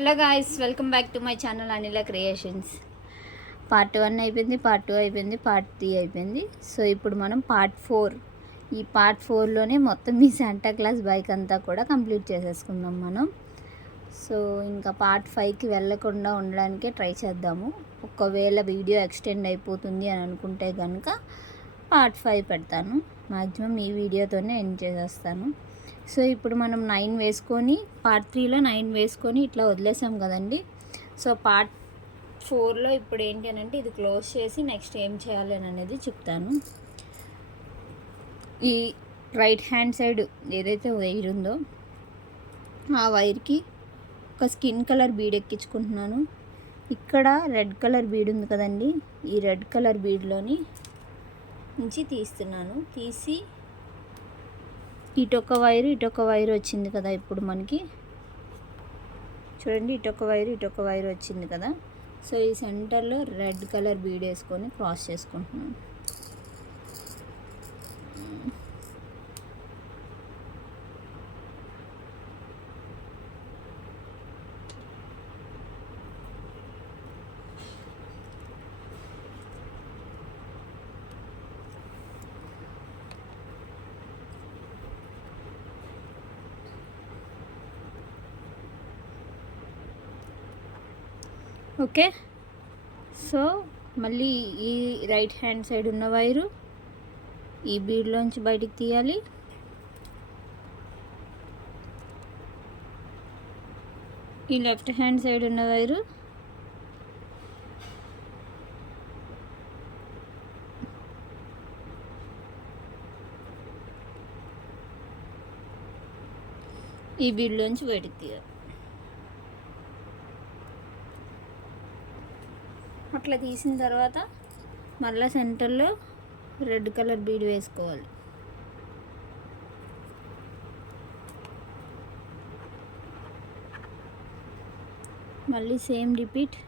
Hello guys, welcome back to my channel Anila creations. Part 1 అయిపోయింది, part 2 అయిపోయింది, part 3 అయిపోయింది. So ఇప్పుడు మనం పార్ట్ 4, ఈ పార్ట్ 4లోనే మొత్తం ఈ శాంటా క్లాస్ బైక్ అంతా కూడా కంప్లీట్ చేసేసుకుందాం మనం. సో ఇంకా పార్ట్ 5కి వెళ్ళకుండా ఉండడానికే ట్రై చేద్దాము. ఒకవేళ వీడియో ఎక్స్టెండ్ అయిపోతుంది అని అనుకుంటే కనుక పార్ట్ 5 పెడతాను. మ్యాక్సిమం ఈ వీడియోతోనే ఎండ్ చేసేస్తాను. సో ఇప్పుడు మనం 9 వేసుకొని పార్ట్ 3లో 9 వేసుకొని ఇట్లా వదిలేసాం కదండి. సో పార్ట్ 4లో ఇప్పుడు ఏంటి అని అంటే ఇది క్లోజ్ చేసి నెక్స్ట్ ఏం చేయాలి అనేది చెప్తాను. ఈ రైట్ హ్యాండ్ సైడ్ ఏదైతే వైర్ ఉందో ఆ వైర్కి ఒక స్కిన్ కలర్ బీడ్ ఎక్కించుకుంటున్నాను. ఇక్కడ రెడ్ కలర్ బీడ్ ఉంది కదండి, ఈ రెడ్ కలర్ బీడ్లోని నుంచి తీస్తున్నాను. తీసి ఇటొక వైరు వచ్చింది కదా. ఇప్పుడు మనకి చూడండి, ఇటొక వైరు వచ్చింది కదా. సో ఈ సెంటర్లో రెడ్ కలర్ బీడ్ వేసుకొని క్రాస్ చేసుకుంటున్నాను. ఓకే, సో మళ్ళీ ఈ రైట్ హ్యాండ్ సైడ్ ఉన్న వైరు ఈ బీడ్లోంచి బయటికి తీయాలి. ఈ లెఫ్ట్ హ్యాండ్ సైడ్ ఉన్న వైరు ఈ బీడ్లోంచి బయటికి తీయాలి. అట్లా తీసిన తర్వాత మళ్ళీ సెంటర్లో రెడ్ కలర్ బీడ్ వేసుకోవాలి. మళ్ళీ సేమ్ రిపీట్.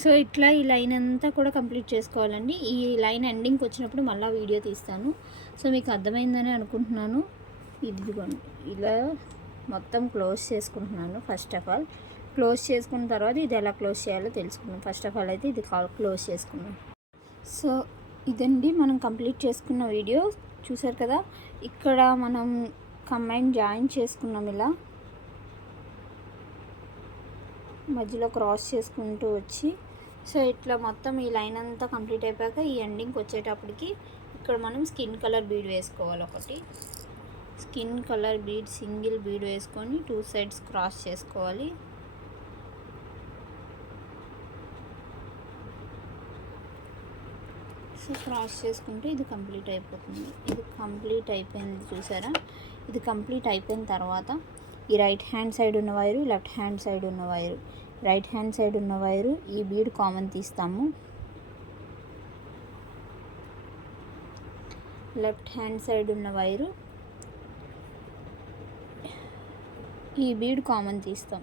సో ఇట్లా ఈ లైన్ అంతా కూడా కంప్లీట్ చేసుకోవాలండి. ఈ లైన్ ఎండింగ్కి వచ్చినప్పుడు మళ్ళీ వీడియో తీస్తాను. సో మీకు అర్థమైందని అనుకుంటున్నాను. ఇదిగోండి, ఇలా మొత్తం క్లోజ్ చేసుకుంటున్నాను. ఫస్ట్ ఆఫ్ ఆల్ క్లోజ్ చేసుకున్న తర్వాత ఇది ఎలా క్లోజ్ చేయాలో తెలుసుకున్నాం. ఫస్ట్ ఆఫ్ ఆల్ అయితే ఇది క్లోజ్ చేసుకున్నాం. సో ఇదండి మనం కంప్లీట్ చేసుకున్న వీడియో. చూసారు కదా, ఇక్కడ మనం కంబైన్ జాయిన్ చేసుకున్నాం. ఇలా మధ్యలో క్రాస్ చేసుకుంటూ వచ్చి, సో ఇట్లా మొత్తం ఈ లైన్ అంతా కంప్లీట్ అయిపోయాక ఈ ఎండింగ్కి వచ్చేటప్పటికి ఇక్కడ మనం స్కిన్ కలర్ బీడ్ వేసుకోవాలి. ఒకటి skin colour bead, single bead వేసుకొని 2 సైడ్స్ క్రాస్ చేసుకోవాలి. సో క్రాస్ చేసుకుంటే ఇది కంప్లీట్ అయిపోతుంది. ఇది కంప్లీట్ అయిపోయింది, చూసారా? ఇది కంప్లీట్ అయిపోయిన తర్వాత ఈ రైట్ హ్యాండ్ సైడ్ ఉన్న వైరు, లెఫ్ట్ హ్యాండ్ సైడ్ ఉన్న వైరు, రైట్ హ్యాండ్ సైడ్ ఉన్న వైరు ఈ బీడ్ కామన్ తీస్తాము. లెఫ్ట్ హ్యాండ్ సైడ్ ఉన్న వైరు ఈ బీడ్ కామన్ తీస్తాం.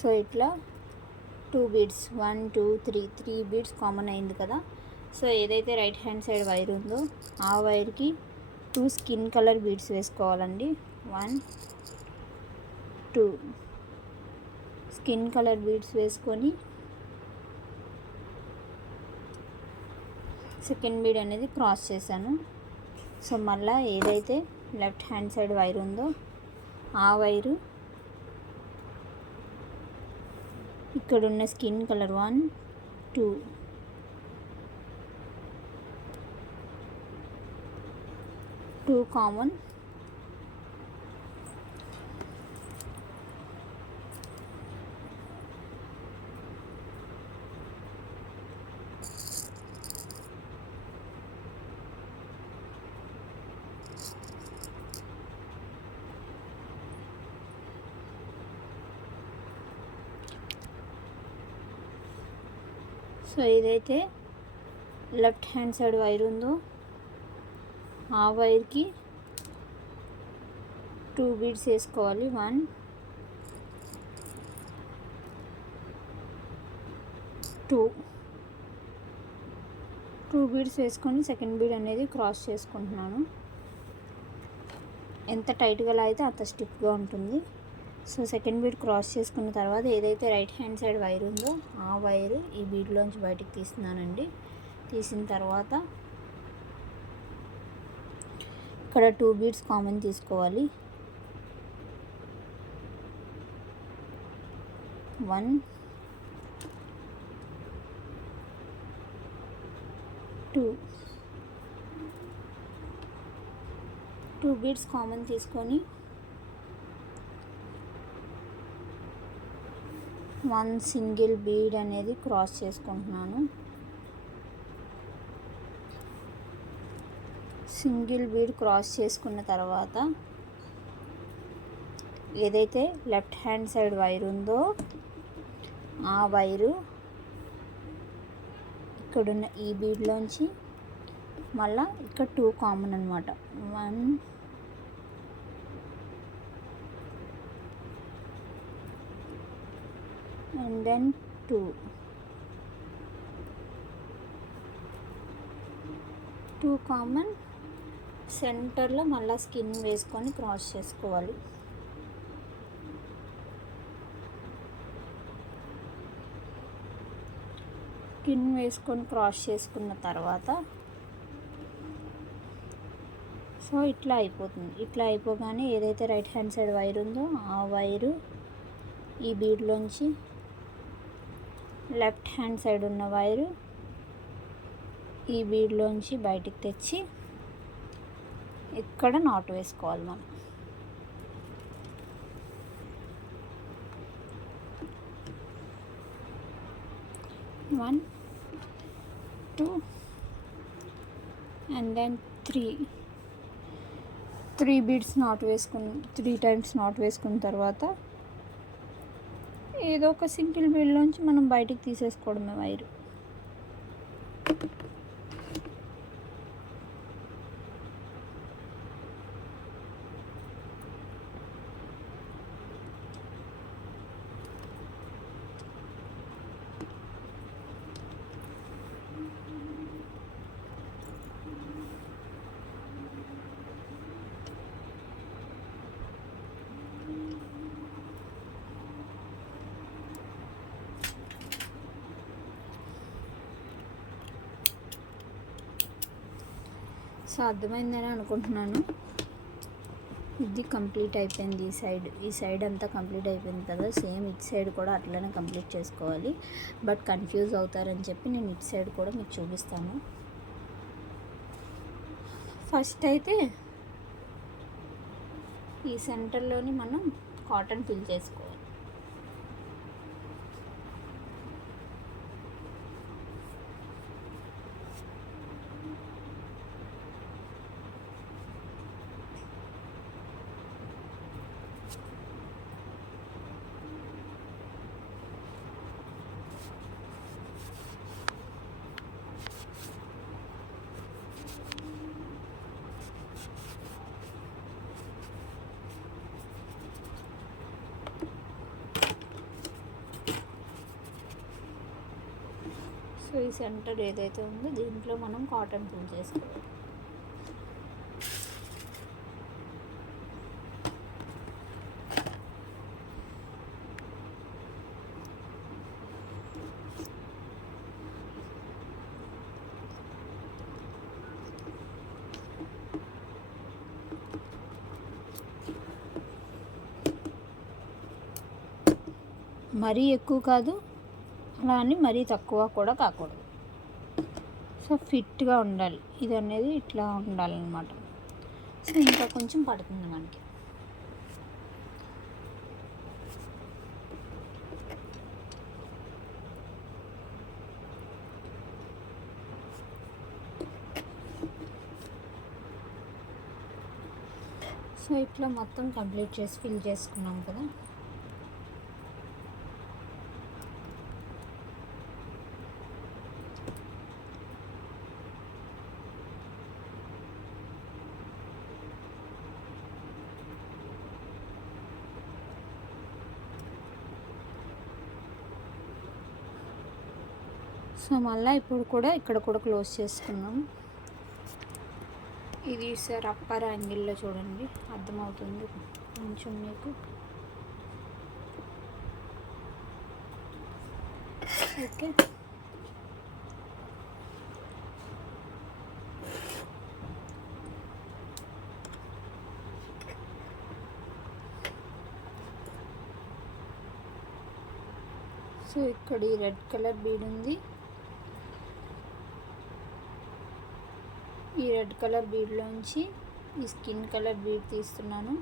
సో ఇట్లా 2 బీడ్స్, 1 2 3 బీడ్స్ కామన్ అయింది కదా. సో ఏదైతే రైట్ హ్యాండ్ సైడ్ వైర్ ఉందో ఆ వైర్కి 2 స్కిన్ కలర్ బీడ్స్ వేసుకోవాలండి. 1 2 స్కిన్ కలర్ బీడ్స్ వేసుకొని సెకండ్ బీడ్ అనేది క్రాస్ చేశాను. సో మళ్ళీ ఏదైతే లెఫ్ట్ హ్యాండ్ సైడ్ వైర్ ఉందో ఆ వైరు ఇక్కడున్న స్కిన్ కలర్ 1 2 కామన్, సో ఏదైతే లెఫ్ట్ హ్యాండ్ సైడ్ వైర్ ఉందో ఆ వైర్కి 2 బీడ్స్ వేసుకోవాలి. 1 2 బీడ్స్ వేసుకొని సెకండ్ బీడ్ అనేది క్రాస్ చేసుకుంటున్నాను. ఎంత టైట్గా లాగితే అంత స్టిఫ్గా ఉంటుంది. సో సెకండ్ బీడ్ క్రాస్ చేసుకున్న తర్వాత ఏదైతే రైట్ హ్యాండ్ సైడ్ వైర్ ఉందో ఆ వైర్ ఈ బీడ్లోంచి బయటికి తీస్తున్నానండి. తీసిన తర్వాత ఇక్కడ 2 బీడ్స్ కామన్ తీసుకోవాలి. 1 2 బీడ్స్ కామన్ తీసుకొని 1 సింగిల్ బీడ్ అనేది క్రాస్ చేసుకుంటున్నాను. సింగిల్ బీడ్ క్రాస్ చేసుకున్న తర్వాత ఏదైతే లెఫ్ట్ హ్యాండ్ సైడ్ వైర్ ఉందో ఆ వైరు ఇక్కడున్న ఈ బీడ్లోంచి మళ్ళా ఇక్కడ 2 కామన్ అనమాట. 1 and then 2 కామన్ సెంటర్లో మళ్ళీ స్కిన్ వేసుకొని క్రాస్ చేసుకోవాలి. స్కిన్ వేసుకొని క్రాస్ చేసుకున్న తర్వాత సో ఇట్లా అయిపోతుంది. ఇట్లా అయిపోగానే ఏదైతే రైట్ హ్యాండ్ సైడ్ వైర్ ఉందో ఆ వైరు ఈ బీడ్లోంచి లెఫ్ట్ హ్యాండ్ సైడ్ ఉన్న వైరు ఈ బీడ్లోంచి బయటికి తెచ్చి ఇక్కడ నాట్ వేసుకోవాలి మనం. One, 2 and then 3 beads not వేసుకుని 3 టైమ్స్ నాట్ వేసుకున్న తర్వాత ఏదో ఒక సింగిల్ బీడ్లోంచి మనం బయటికి తీసేసుకోవడమే వైరు. సో అర్థమైందని అనుకుంటున్నాను. ఇది కంప్లీట్ అయిపోయింది. ఈ సైడ్ అంతా కంప్లీట్ అయిపోయింది కదా. సేమ్ ఇటు సైడ్ కూడా అట్లనే కంప్లీట్ చేసుకోవాలి. బట్ కన్ఫ్యూజ్ అవుతారని చెప్పి నేను ఇటు సైడ్ కూడా మీకు చూపిస్తాను. ఫస్ట్ అయితే ఈ సెంటర్లోని మనం కాటన్ ఫిల్ చేసుకోవాలి. సో ఈ సెంటర్ ఏదైతే ఉందో దీంట్లో మనం కాటన్ ఫిల్ చేసుకోవాలి. మరీ ఎక్కువ కాదు, అలా అని మరీ తక్కువ కూడా కాకూడదు. సో ఫిట్గా ఉండాలి. ఇది అనేది ఇట్లా ఉండాలన్నమాట. సో ఇంకా కొంచెం పడుతుంది మనకి. సో ఇట్లా మొత్తం కంప్లీట్ చేసి ఫిల్ చేసుకున్నాం కదా. సో మళ్ళీ ఇప్పుడు కూడా ఇక్కడ కూడా క్లోజ్ చేసుకున్నాం. ఇది సార్ అప్పర్ యాంగిల్లో చూడండి, అర్థమవుతుంది కొంచెం మీకు. ఓకే, సో ఇక్కడ ఈ రెడ్ కలర్ బీడ్ ఉంది. ఈ రెడ్ కలర్ బీడ్లోంచి ఈ స్కిన్ కలర్ బీడ్ తీస్తున్నాను.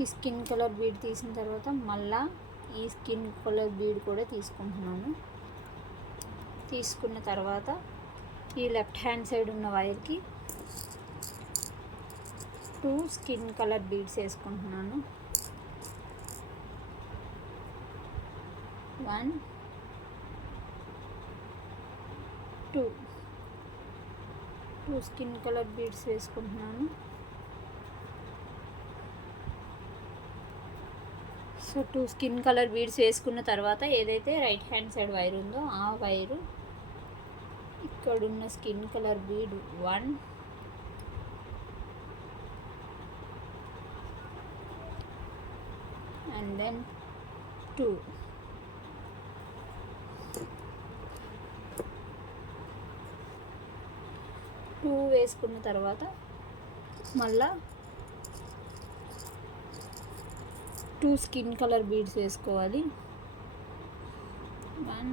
ఈ స్కిన్ కలర్ బీడ్ తీసిన తర్వాత మళ్ళా ఈ స్కిన్ కలర్ బీడ్ కూడా తీసుకుంటున్నాను. తీసుకున్న తర్వాత ఈ లెఫ్ట్ హ్యాండ్ సైడ్ ఉన్న వైర్కి 2 స్కిన్ కలర్ బీడ్స్ వేసుకుంటున్నాను. 1 2 స్కిన్ కలర్ బీడ్స్ వేసుకుంటున్నాను. సో 2 స్కిన్ కలర్ బీడ్స్ వేసుకున్న తర్వాత ఏదైతే రైట్ హ్యాండ్ సైడ్ వైర్ ఉందో ఆ వైరు ఇక్కడున్న skin colour bead 1 and then 2 వేసుకున్న తర్వాత మళ్ళా 2 స్కిన్ కలర్ బీడ్స్ వేసుకోవాలి. 1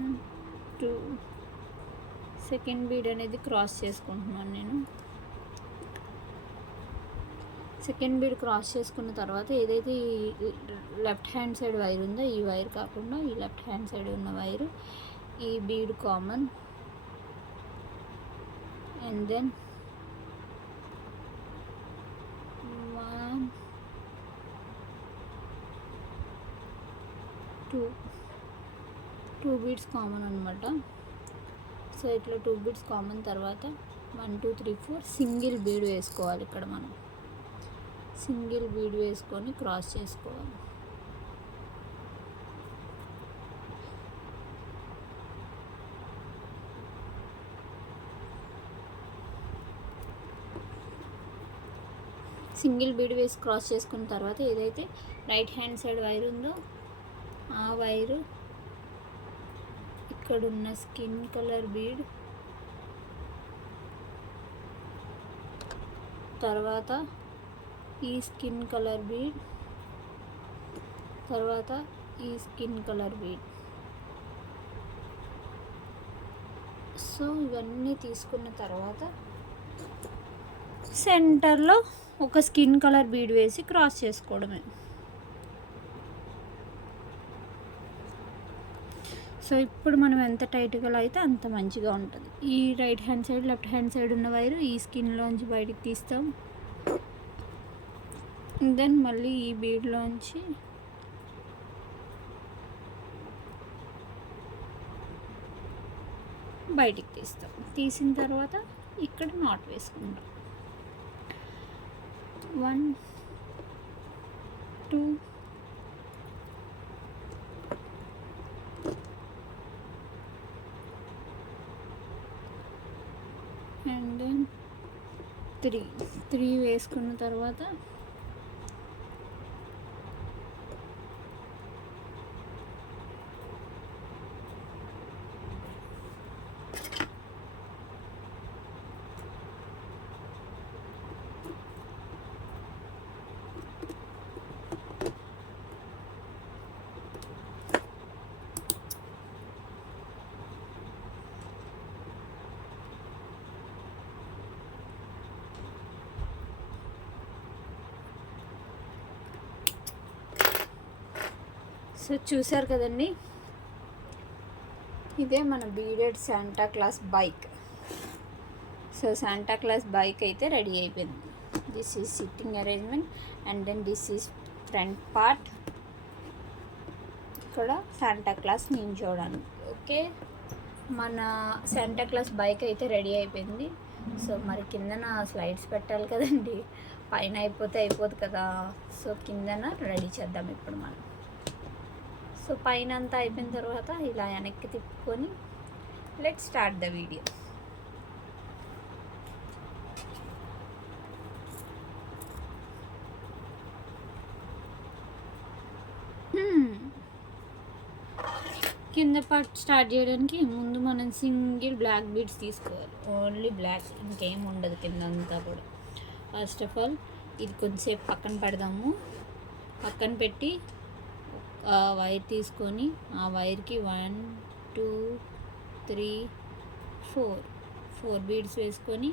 2 సెకండ్ బీడ్ అనేది క్రాస్ చేసుకుంటున్నాను నేను. సెకండ్ బీడ్ క్రాస్ చేసుకున్న తర్వాత ఏదైతే ఈ లెఫ్ట్ హ్యాండ్ సైడ్ వైర్ ఉందో ఈ వైర్ కాకుండా ఈ లెఫ్ట్ హ్యాండ్ సైడ్ ఉన్న వైరు ఈ bead common and then 2 beads common అనమాట. సో ఇట్లా 2 బీడ్స్ కామన్ తర్వాత 1 2 3 4 సింగిల్ బీడ్ వేసుకోవాలి. ఇక్కడ మనం సింగిల్ బీడ్ వేసుకొని క్రాస్ చేసుకోవాలి. సింగిల్ బీడ్ వేసి క్రాస్ చేసుకున్న తర్వాత ఏదైతే రైట్ హ్యాండ్ సైడ్ వైర్ ఉందో ఆ వైరు ఇక్కడున్న స్కిన్ కలర్ బీడ్ తర్వాత ఈ స్కిన్ కలర్ బీడ్ తర్వాత ఈ స్కిన్ కలర్ బీడ్. సో ఇవన్నీ తీసుకున్న తర్వాత సెంటర్లో ఒక స్కిన్ కలర్ బీడ్ వేసి క్రాస్ చేసుకోవడమే. సో ఇప్పుడు మనం ఎంత టైట్గా అయితే అంత మంచిగా ఉంటుంది. ఈ right hand side left hand side ఉన్న వైరు ఈ స్కిన్లోంచి బయటికి తీస్తాం. దెన్ మళ్ళీ ఈ బీడ్లోంచి బయటికి తీస్తాం. తీసిన తర్వాత ఇక్కడ నాట్ వేసుకుంటాం. 1 2 అండ్ దెన్ 3 వేసుకున్న తర్వాత సో చూసారు కదండి, ఇదే మన beaded Santa Claus bike. So Santa Claus bike అయితే రెడీ అయిపోయింది. This is sitting arrangement and then this is front part. ఇక్కడ శాంటా క్లాస్ నించోడానికి. ఓకే, మన శాంటా క్లాస్ బైక్ అయితే రెడీ అయిపోయింది. సో మరి కిందన స్లైడ్స్ పెట్టాలి కదండి, పైన అయిపోతే అయిపోదు కదా. సో కిందన రెడీ చేద్దాం ఇప్పుడు మనం. సో పైన అంతా అయిపోయిన తర్వాత ఇలా వెనక్కి తిప్పుకొని లెట్ స్టార్ట్ ద వీడియో. కింద పార్ట్ స్టార్ట్ చేయడానికి ముందు మనం సింగిల్ బ్లాక్ బీడ్స్ తీసుకోవాలి. ఓన్లీ బ్లాక్, ఇంకేం ఉండదు కింద అంతా కూడా. ఫస్ట్ ఆఫ్ ఆల్ ఇది కొంచెంసేపు పక్కన పెడదాము. పక్కన పెట్టి వైర్ తీసుకొని ఆ వైర్కి 1 2 3 4 బీడ్స్ వేసుకొని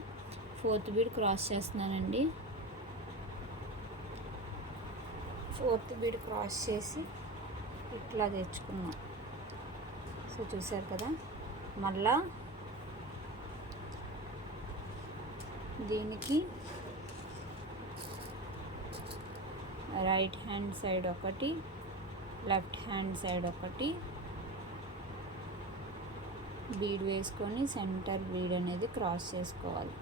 4th బీడ్ క్రాస్ చేస్తున్నానండి. 4th బీడ్ క్రాస్ చేసి ఇట్లా తెచ్చుకున్నాం. సో చూసారు కదా, మళ్ళా దీనికి రైట్ హ్యాండ్ సైడ్ ఒకటి, లెఫ్ట్ హ్యాండ్ సైడ్ ఒకటి బీడ్ వేసుకొని సెంటర్ బీడ్ అనేది క్రాస్ చేసుకోవాలి.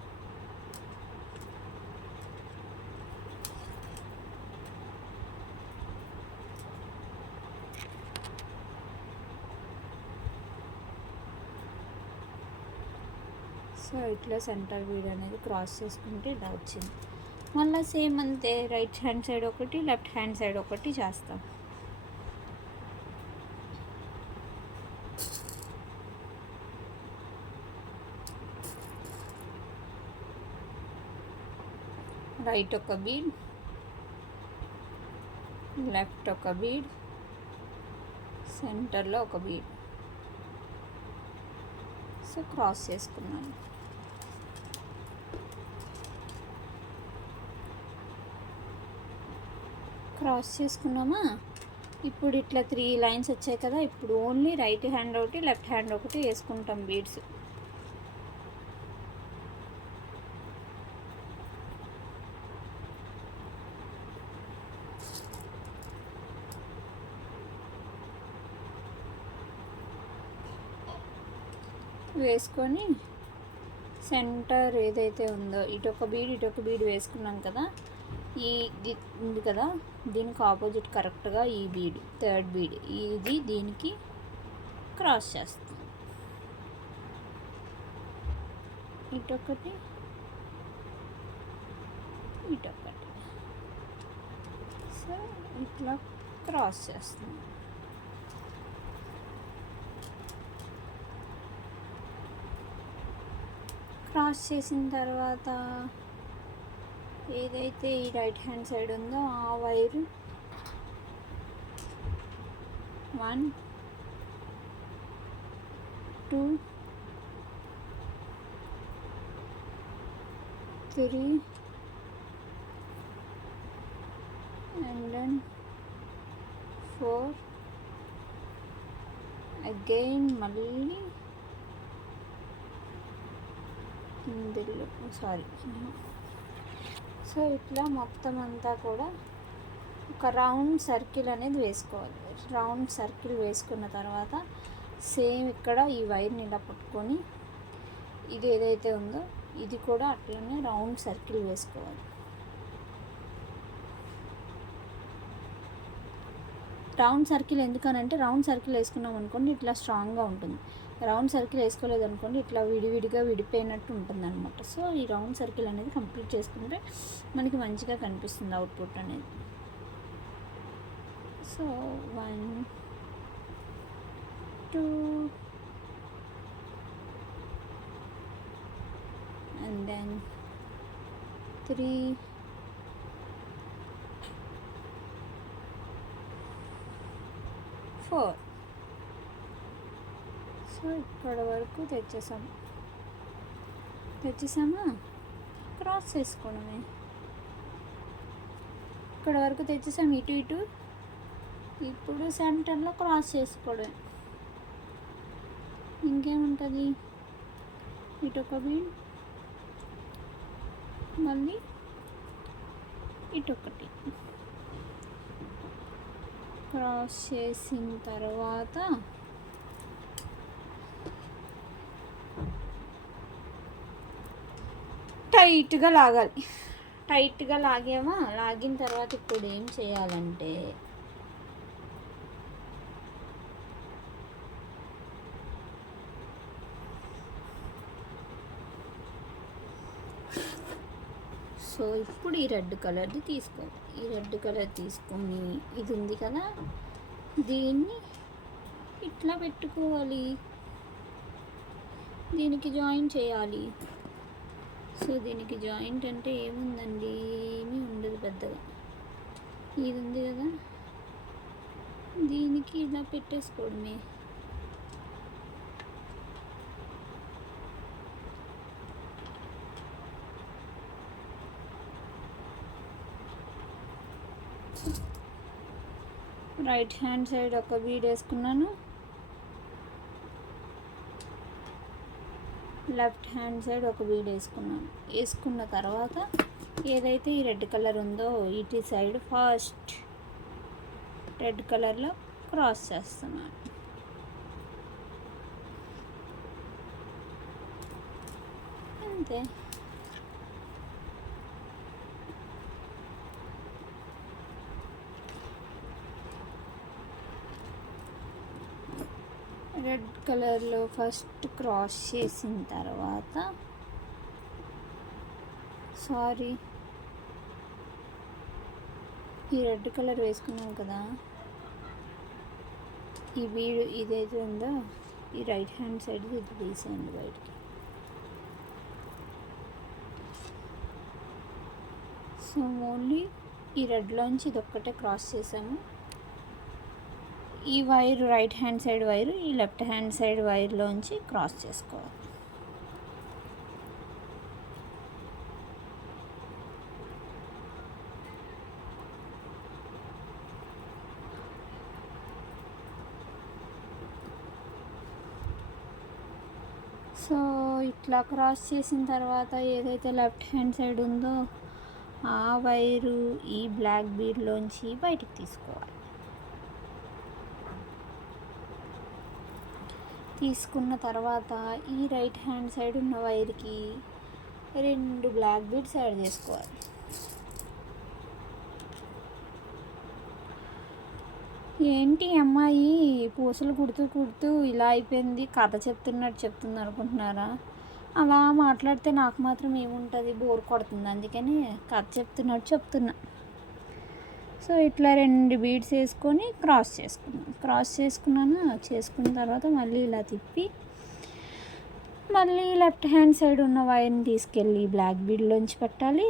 సో ఇట్లా సెంటర్ బీడ్ అనేది క్రాస్ చేసుకుంటే ఇలా వచ్చింది. మళ్ళీ సేమ్ అంతే, రైట్ హ్యాండ్ సైడ్ ఒకటి, లెఫ్ట్ హ్యాండ్ సైడ్ ఒకటి చేస్తాం. రైట్ ఒక బీడ్, లెఫ్ట్ ఒక బీడ్, సెంటర్లో ఒక బీడ్. సో క్రాస్ చేసుకున్నాను. క్రాస్ చేసుకున్నామా, ఇప్పుడు ఇట్లా 3 లైన్స్ వచ్చాయి కదా. ఇప్పుడు ఓన్లీ రైట్ హ్యాండ్ ఒకటి, లెఫ్ట్ హ్యాండ్ ఒకటి వేసుకుంటాం బీడ్స్. వేసుకొని సెంటర్ ఏదైతే ఉందో ఇటొక బీడ్ వేసుకున్నాం కదా, ఇది ఉంది కదా, దీనికి ఆపోజిట్ కరెక్ట్గా ఈ బీడ్, 3rd బీడ్ ఇది దీనికి క్రాస్ చేస్తాం. ఇటొకటి, ఇటొకటి. సో ఇట్లా క్రాస్ చేస్తాం. క్రాస్ చేసిన తర్వాత ఏదైతే ఈ రైట్ హ్యాండ్ సైడ్ ఉందో ఆ వైరు 1 2 3 and then 4 అగైన్ మళ్ళీ ఇందులో సో ఇట్లా మొత్తం అంతా కూడా ఒక రౌండ్ సర్కిల్ అనేది వేసుకోవాలి. రౌండ్ సర్కిల్ వేసుకున్న తర్వాత సేమ్ ఇక్కడ ఈ వైర్ని ఇలా పట్టుకొని ఇది ఏదైతే ఉందో ఇది కూడా అట్లనే రౌండ్ సర్కిల్ వేసుకోవాలి. రౌండ్ సర్కిల్ ఎందుకనంటే రౌండ్ సర్కిల్ వేసుకున్నాం అనుకోండి ఇట్లా స్ట్రాంగ్గా ఉంటుంది. రౌండ్ సర్కిల్ వేసుకోలేదు అనుకోండి ఇట్లా విడివిడిగా విడిపోయినట్టు ఉంటుంది అనమాట. సో ఈ రౌండ్ సర్కిల్ అనేది కంప్లీట్ చేసుకుంటే మనకి మంచిగా కనిపిస్తుంది అవుట్పుట్ అనేది. So 1 2 and then 3 4. సో ఇక్కడ వరకు తెచ్చేసామా, క్రాస్ చేసుకోవడమే. ఇక్కడ వరకు తెచ్చేసాము, ఇటు ఇటు. ఇప్పుడు సెంటర్లో క్రాస్ చేసుకోవడమే. ఇంకేముంటుంది, ఇటు ఒక బీడ్, మళ్ళీ ఇటొకటి క్రాస్ చేసిన తర్వాత టైట్గా లాగాలి. టైట్గా లాగామా, లాగిన తర్వాత ఇప్పుడు ఏం చేయాలంటే సో ఇప్పుడు ఈ రెడ్ కలర్ది తీసుకో. ఈ రెడ్ కలర్ తీసుకొని ఇది ఉంది కదా, దీన్ని ఇట్లా పెట్టుకోవాలి, దీనికి జాయిన్ చేయాలి. సో దీనికి జాయింట్ అంటే ఏముందండి, ఏమీ ఉండదు పెద్దగా. ఇది ఉంది కదా, దీనికి ఇలా పెట్టేసుకోవడమే. రైట్ హ్యాండ్ సైడ్ ఒక బీడ్ వేసుకున్నాను, లెఫ్ట్ హ్యాండ్ సైడ్ ఒక బీడ్ వేసుకున్నాను. వేసుకున్న తర్వాత ఏదైతే ఈ రెడ్ కలర్ ఉందో ఇటు సైడ్ ఫస్ట్ రెడ్ కలర్లో క్రాస్ చేస్తున్నాను. అంతే. రెడ్ కలర్లో ఫస్ట్ క్రాస్ చేసిన తర్వాత ఈ రెడ్ కలర్ వేసుకున్నాం కదా, ఈ వీడు ఇదైతే ఉందో ఈ రైట్ హ్యాండ్ సైడ్ ఇది తీసేయండి బయటికి. సో ఓన్లీ ఈ రెడ్లోంచి ఇది ఒక్కటే క్రాస్ చేసాము. ఈ wire right hand side wire ఈ లెఫ్ట్ హ్యాండ్ సైడ్ వైర్లోంచి క్రాస్ చేసుకోవాలి. సో ఇట్లా క్రాస్ చేసిన తర్వాత ఏదైతే లెఫ్ట్ హ్యాండ్ సైడ్ ఉందో ఆ వైరు ఈ బ్లాక్ బీడ్లోంచి బయటికి తీసుకోవాలి. తీసుకున్న తర్వాత ఈ రైట్ హ్యాండ్ సైడ్ ఉన్న వైర్కి 2 బ్లాక్ బీడ్స్ యాడ్ చేసుకోవాలి. ఏంటి అమ్మాయి పూసలు కుడుతూ ఇలా అయిపోయింది, కథ చెప్తుంది అనుకుంటున్నారా? అలా మాట్లాడితే నాకు మాత్రం ఏముంటుంది, బోర్ కొడుతుంది. అందుకని కథ చెప్తున్నట్టు చెప్తున్నా. సో ఇట్లా 2 బీడ్స్ వేసుకొని క్రాస్ చేసుకున్నాను. చేసుకున్న తర్వాత మళ్ళీ ఇలా తిప్పి మళ్ళీ లెఫ్ట్ హ్యాండ్ సైడ్ ఉన్న వైర్ని తీసుకెళ్ళి బ్లాక్ బీడ్లోంచి పెట్టాలి.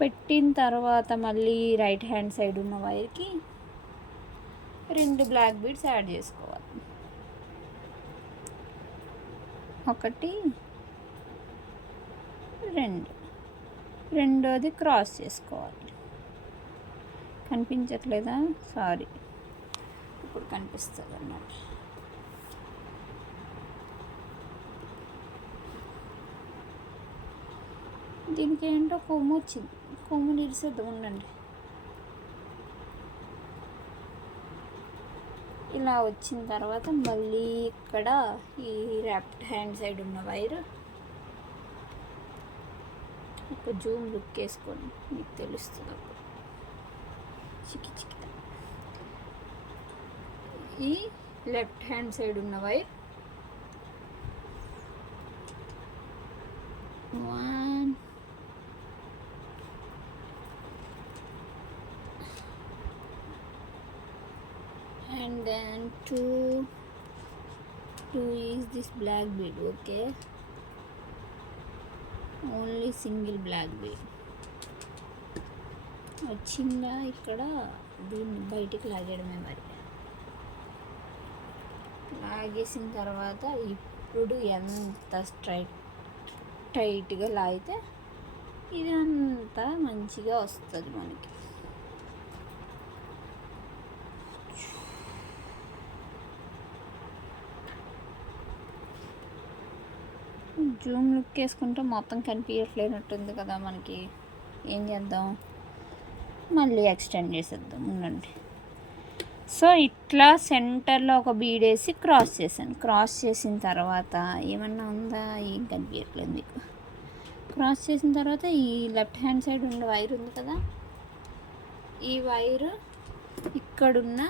పెట్టిన తర్వాత మళ్ళీ రైట్ హ్యాండ్ సైడ్ ఉన్న వైర్కి 2 బ్లాక్ బీడ్స్ యాడ్ చేసుకోవాలి. 1 2 రెండోది క్రాస్ చేసుకోవాలి. కనిపించట్లేదా? సారీ, ఇప్పుడు కనిపిస్తుంది అన్నమాట. దీనికి ఏంటో కొమ్ము వచ్చింది, కొమ్ము నిలిసేద్దాం ఉండండి. ఇలా వచ్చిన తర్వాత మళ్ళీ ఇక్కడ ఈ లెఫ్ట్ హ్యాండ్ సైడ్ ఉన్న వైర్ ఒక జూమ్ లుక్ వేసుకోండి, మీకు తెలుస్తుంది అప్పుడు. చికి ఈ లెఫ్ట్ హ్యాండ్ సైడ్ ఉన్న wire 1 and then 2 is this black bead. Okay, only single black bead వచ్చిందా ఇక్కడ, దీన్ని బయటికి లాగేయడమే. మరి లాగేసిన తర్వాత ఇప్పుడు ఎంత టైట్గా లాగితే ఇది అంతా మంచిగా వస్తుంది మనకి. జూమ్ లుక్ వేసుకుంటే మొత్తం కనిపించట్లేనట్టుంది కదా మనకి. ఏం చేద్దాం, మళ్ళీ ఎక్స్టెండ్ చేసేద్దాం ఉండండి. సో ఇట్లా సెంటర్లో ఒక బీడ్ వేసి క్రాస్ చేశాను. క్రాస్ చేసిన తర్వాత ఏమన్నా ఉందా, ఏం కనిపించట్లేదు మీకు. క్రాస్ చేసిన తర్వాత ఈ లెఫ్ట్ హ్యాండ్ సైడ్ ఉన్న వైర్ ఉంది కదా, ఈ వైరు ఇక్కడున్న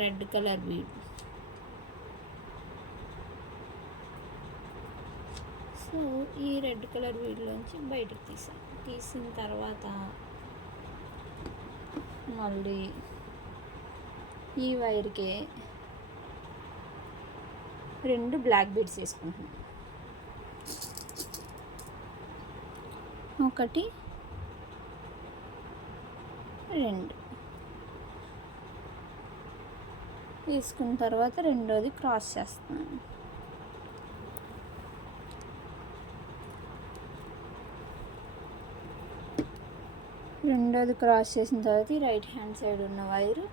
రెడ్ కలర్ బీడ్. సో ఈ రెడ్ కలర్ వీడియోలోంచి బయటకు తీసిన తర్వాత మళ్ళీ ఈ వైర్కి 2 బ్లాక్ బీడ్స్ వేసుకుంటున్నాను. 1 2 తీసుకున్న తర్వాత రెండోది క్రాస్ చేస్తున్నాను. రెండోది క్రాస్ చేసిన తర్వాత ఈ రైట్ హ్యాండ్ సైడ్ ఉన్న వైరు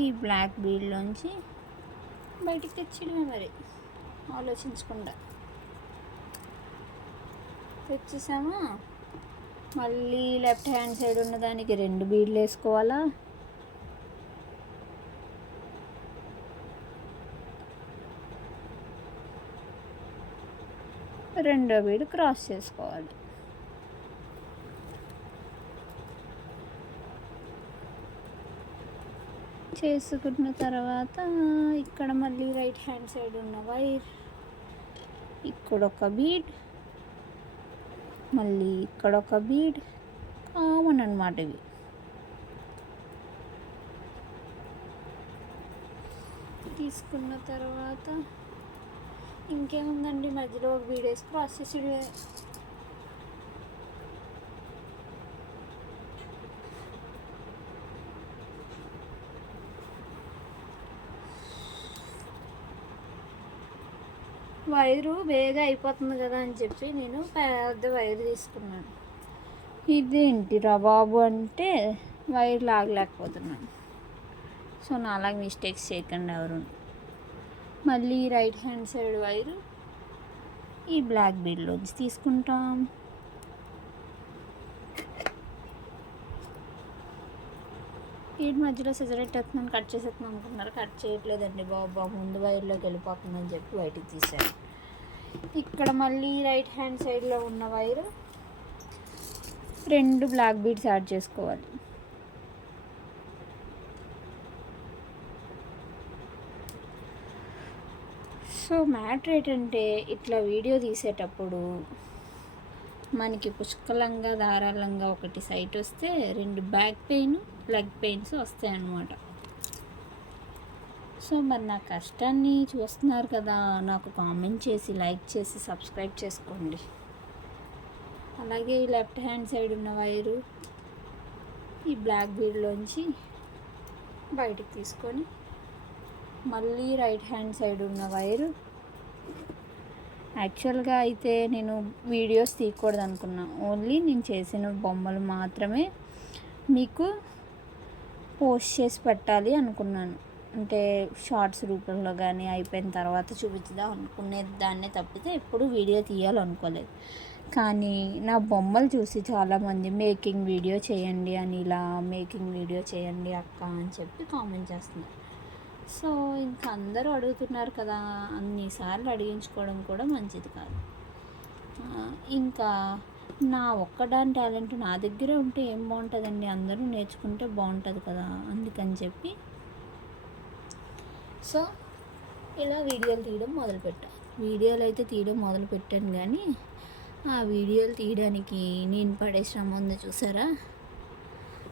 ఈ బ్లాక్ బీడ్లోంచి బయటికి తెచ్చిడమే, మరి ఆలోచించకుండా తెచ్చేసామా. మళ్ళీ లెఫ్ట్ హ్యాండ్ సైడ్ ఉన్న దానికి 2 బీడ్లు వేసుకోవాలా. రెండో బీడ్ క్రాస్ చేసుకోవాలి. చేసుకున్న తర్వాత ఇక్కడ మళ్ళీ రైట్ హ్యాండ్ సైడ్ ఉన్న వైర్ ఇక్కడ ఒక బీడ్, మళ్ళీ ఇక్కడ ఒక బీడ్, కామన్ అన్నమాట ఇవి. తీసుకున్న తర్వాత ఇంకేముందండి, మధ్యలో ఒక బీడ్ వేసి క్రాస్ చేసి వైరు బేగా అయిపోతుంది కదా అని చెప్పి నేను పెద్ద వైర్ తీసుకున్నాను. ఇదేంటి రా బాబు అంటే వైర్ లాగలేకపోతున్నాను. సో నాలాగా మిస్టేక్స్ చేయకండి ఎవరు. మళ్ళీ రైట్ హ్యాండ్ సైడ్ వైరు ఈ బ్లాక్ బీడ్లోంచి తీసుకుంటాం. వీటి మధ్యలో సిజరెట్ ఎత్తున్నాను, కట్ చేసేస్తున్నాను అనుకుంటున్నారు. కట్ చేయట్లేదండి బాబా, ముందు వైర్లోకి వెళ్ళిపోతుందని చెప్పి బయటికి తీసాను. ఇక్కడ మళ్ళీ రైట్ హ్యాండ్ సైడ్లో ఉన్న వైరు 2 బ్లాక్ బీడ్స్ యాడ్ చేసుకోవాలి. సో మ్యాటర్ ఏంటంటే ఇట్లా వీడియో తీసేటప్పుడు మనకి పుష్కలంగా ధారాళంగా ఒకటి సైట్ వస్తే 2 బ్యాక్ పెయిన్ లెగ్ పెయిన్స్ వస్తాయి అన్నమాట. సో మరి నా కష్టాన్ని చూస్తున్నారు కదా, నాకు కామెంట్ చేసి లైక్ చేసి సబ్స్క్రైబ్ చేసుకోండి. అలాగే ఈ లెఫ్ట్ హ్యాండ్ సైడ్ ఉన్న వైరు ఈ బ్లాక్ బీడ్లోంచి బయటికి తీసుకొని మళ్ళీ రైట్ హ్యాండ్ సైడ్ ఉన్న వైరు, యాక్చువల్గా అయితే నేను వీడియోస్ తీయకూడదు అనుకున్నా, ఓన్లీ నేను చేసిన బొమ్మలు మాత్రమే మీకు పోస్ట్ చేసి పెట్టాలి అనుకున్నాను. అంటే షార్ట్స్ రూపంలో కానీ అయిపోయిన తర్వాత చూపించుదాం అనుకునే దాన్నే తప్పితే ఎప్పుడు వీడియో తీయాలనుకోలేదు. కానీ నా బొమ్మలు చూసి చాలామంది మేకింగ్ వీడియో చేయండి అని, ఇలా మేకింగ్ వీడియో చేయండి అక్క అని చెప్పి కామెంట్ చేస్తున్నారు. సో ఇంకా అందరూ అడుగుతున్నారు కదా, అన్నిసార్లు అడిగించుకోవడం కూడా మంచిది కాదు. ఇంకా నా ఒక్కదాని టాలెంట్ నా దగ్గరే ఉంటే ఏం బాగుంటుందండి, అందరూ నేర్చుకుంటే బాగుంటుంది కదా, అందుకని చెప్పి సో ఇలా వీడియోలు తీయడం మొదలుపెట్టాను. వీడియోలు అయితే తీయడం మొదలుపెట్టాను, కానీ ఆ వీడియోలు తీయడానికి నేను పడే శ్రమ ఉంది చూసారా.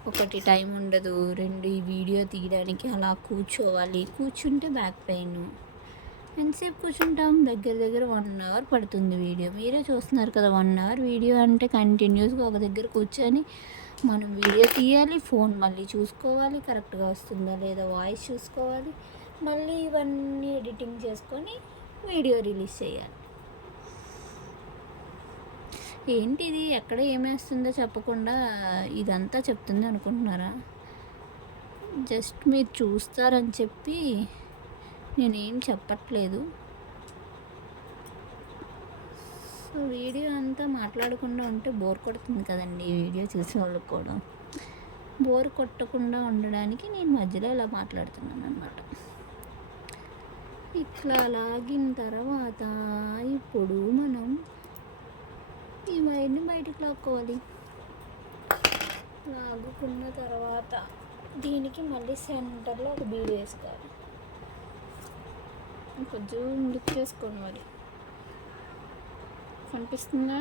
1 టైం ఉండదు, 2 ఈ వీడియో తీయడానికి అలా కూర్చోవాలి, కూర్చుంటే బ్యాక్ పెయిన్. ఎంతసేపు కూర్చుంటాం, దగ్గర 1 అవర్ పడుతుంది వీడియో. మీరే చూస్తున్నారు కదా, 1 అవర్ వీడియో అంటే కంటిన్యూస్గా ఒక దగ్గర కూర్చొని మనం వీడియో తీయాలి, ఫోన్ మళ్ళీ చూసుకోవాలి, కరెక్ట్గా వస్తుందా లేదా వాయిస్ చూసుకోవాలి, మళ్ళీ ఇవన్నీ ఎడిటింగ్ చేసుకొని వీడియో రిలీజ్ చేయాలి. ఏంటిది ఎక్కడ ఏమేస్తుందో చెప్పకుండా ఇదంతా చెప్తుంది అనుకుంటున్నారా? జస్ట్ మీరు చూస్తారని చెప్పి నేనేం చెప్పట్లేదు. సో వీడియో అంతా మాట్లాడకుండా ఉంటే బోర్ కొడుతుంది కదండి, ఈ వీడియో చూసే వాళ్ళకి కూడా బోర్ కొట్టకుండా ఉండడానికి నేను మధ్యలో ఇలా మాట్లాడుతున్నాను అన్నమాట. ఇట్లా లాగిన తర్వాత ఇప్పుడు మనం ఈ వైర్ని బయటకు లాక్కోవాలి. లాగుకున్న తర్వాత దీనికి మళ్ళీ సెంటర్లో ఒక బీడ్ వేసుకోవాలి. కొంచెం లిఫ్ట్ చేసుకోవాలి. కనిపిస్తుందా?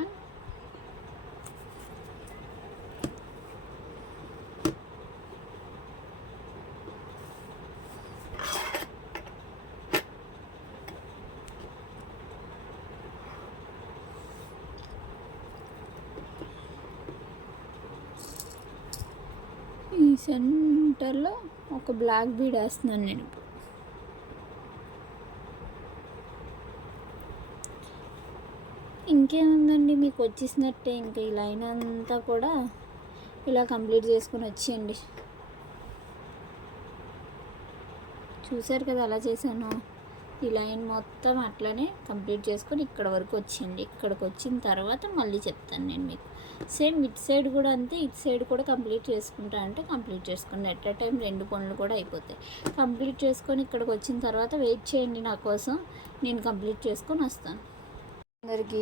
ఈ సెంటర్లో ఒక బ్లాక్ బీడ్ వేస్తున్నాను నేను. ఇంకేముందండి, మీకు వచ్చేసినట్టే. ఇంకా ఈ లైన్ అంతా కూడా ఇలా కంప్లీట్ చేసుకొని వచ్చేయండి. చూసారు కదా అలా చేశాను. ఈ లైన్ మొత్తం అట్లనే కంప్లీట్ చేసుకొని ఇక్కడ వరకు వచ్చేయండి. ఇక్కడికి వచ్చిన తర్వాత మళ్ళీ చెప్తాను నేను మీకు. సేమ్ ఇటు సైడ్ కూడా అంతే, ఇటు సైడ్ కూడా కంప్లీట్ చేసుకుంటా అంటే కంప్లీట్ చేసుకోండి. ఎట్ అ టైం 2 పనులు కూడా అయిపోతాయి. కంప్లీట్ చేసుకొని ఇక్కడికి వచ్చిన తర్వాత వెయిట్ చేయండి నా కోసం, నేను కంప్లీట్ చేసుకొని వస్తాను. అందరికీ